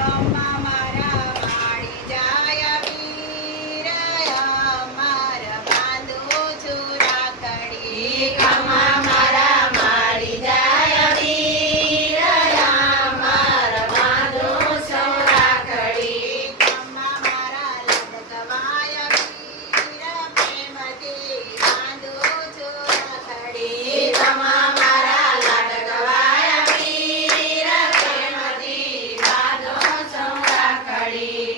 કમા મારા માડી જાય વીર અમાર બાંધો છું રાખડી કમા મારા માડી જાય વીર અમાર બાંધો છું રાખડી કમા મારા લડકવાય વીર પ્રેમથી બાંધો છું રાખડી કમા મારા લાડકવાય વીર પ્રેમથી બાંધો છું રાખડી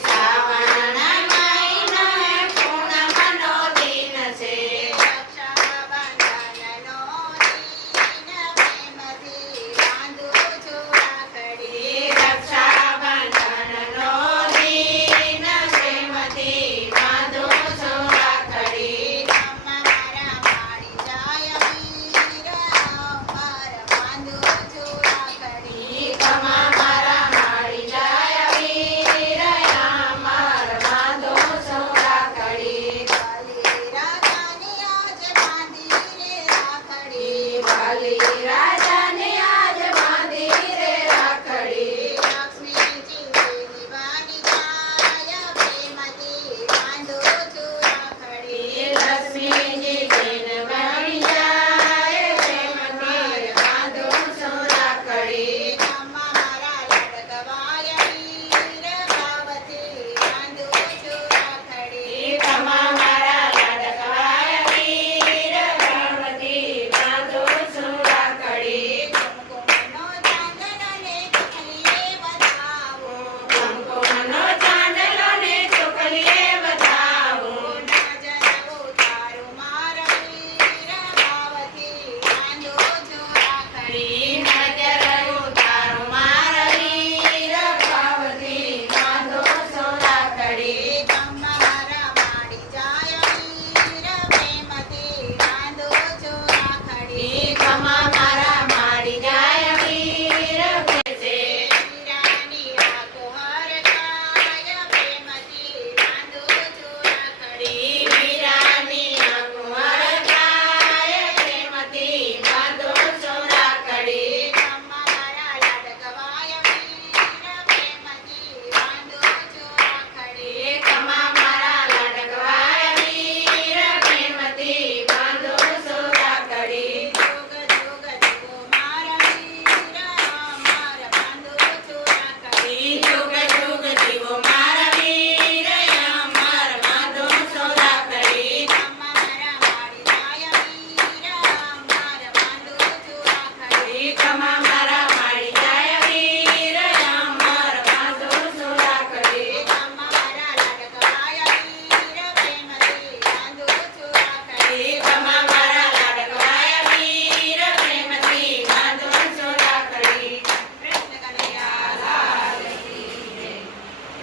શ્રાવણ મહિનો પૂનમનો દિન છે શ્રાવણ મહિનો રક્ષાબંધનનો દિન પ્રેમથી બાંધો છું રાખડી રક્ષાબંધનનો દિન પ્રેમથી બાંધો છું રાખડી કમા મારા માડી જાય વીર અમાર બાંધો છું રાખડી કમા મારા માડી જાય વીર અમાર બાંધો છું રાખડી વાલી રાજાને આજ બાંધી રે રાખડી વાલી રાજાને આજ બાંધી રે રાખડી લક્ષ્મીજી નિવાની જાય પ્રેમથી બાંધો છું રાખડી લક્ષ્મીજી બેન બની જાય પ્રેમથી બાંધો છું રાખડી કમા મારા લડકવાય વીર ભાવથી બાંધો છું રાખડી કમા મારા લાડકવાય વીર ભાવથી બાંધો છું રાખડી કુમકુમનો ચાંદલો ને ચકલીએ વધાવો કંકુમનો ચાંદલો ને ચોકલીએ વધાવો નજર ઉતારું મારા વીર ભાવથી બાંધો છું રાખડી